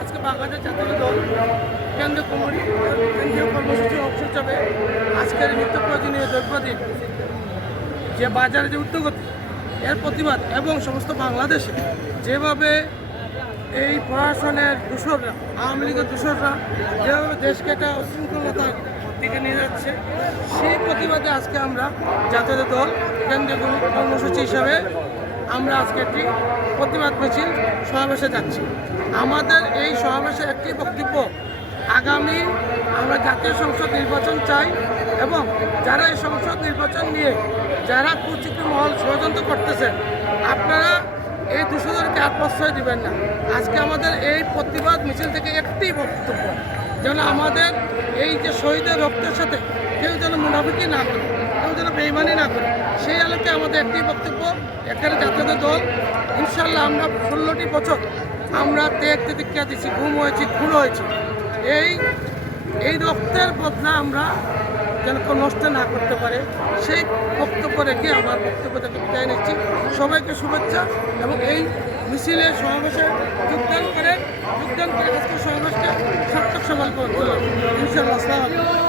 আজকে বাংলাদেশ জাতীয় দল কেন্দ্রীয় কর্মসূচির অংশ হিসাবে আজকের নিত্য প্রয়োজনীয় দ্রব্যাদি যে বাজারে যে উদ্যোগতি এর প্রতিবাদ এবং সমস্ত বাংলাদেশে যেভাবে এই প্রশাসনের দূষররা আওয়ামী লীগের দূষররা যেভাবে দেশকে একটা অশৃঙ্খলতার দিকে নিয়ে যাচ্ছে সেই প্রতিবাদে আজকে আমরা জাতীয় দল কেন্দ্রীয় কর্মসূচি হিসাবে আমরা আজকে একটি প্রতিবাদ মিছিল সমাবেশে যাচ্ছি। আমাদের এই সমাবেশে একটি বক্তব্য, আগামী আমরা জাতীয় সংসদ নির্বাচন চাই এবং যারা এই সংসদ নির্বাচন নিয়ে যারা কুচিত মহল ষড়যন্ত্র করতেছেন আপনারা এই দূষণকে আর প্রশ্রয় দিবেন না। আজকে আমাদের এই প্রতিবাদ মিছিল থেকে একটি বক্তব্য যেন আমাদের এই যে শহীদের রক্তের সাথে কেউ যেন মুনাফিকি না করে, কেউ যেন বেইমানি না করে, সেই আলোকে আমাদের একটি বক্তব্য। এখানে জাতীয় দল ইনশাল্লাহ আমরা 16টি বছর আমরা ত্যাগ প্রতিক্রিয়া দিচ্ছি, ঘুম হয়েছি, খুন হয়েছি, এই রক্তের বদলা আমরা যেন নষ্ট না করতে পারে সেই বক্তব্য রেখে আমার বক্তব্য থেকে বিদায় নিচ্ছি। সবাইকে শুভেচ্ছা এবং এই মিছিলে সমাবেশে যোগদান করে আজকে সমাবেশকে সার্থক সফল করতে ইনশাআল্লাহ। আসসালামু আলাইকুম।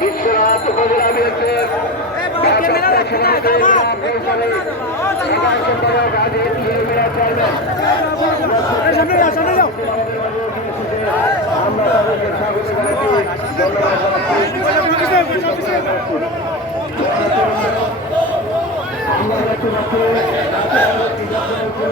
বিশ্বনাথ উপজেলা বিএনপির আমরা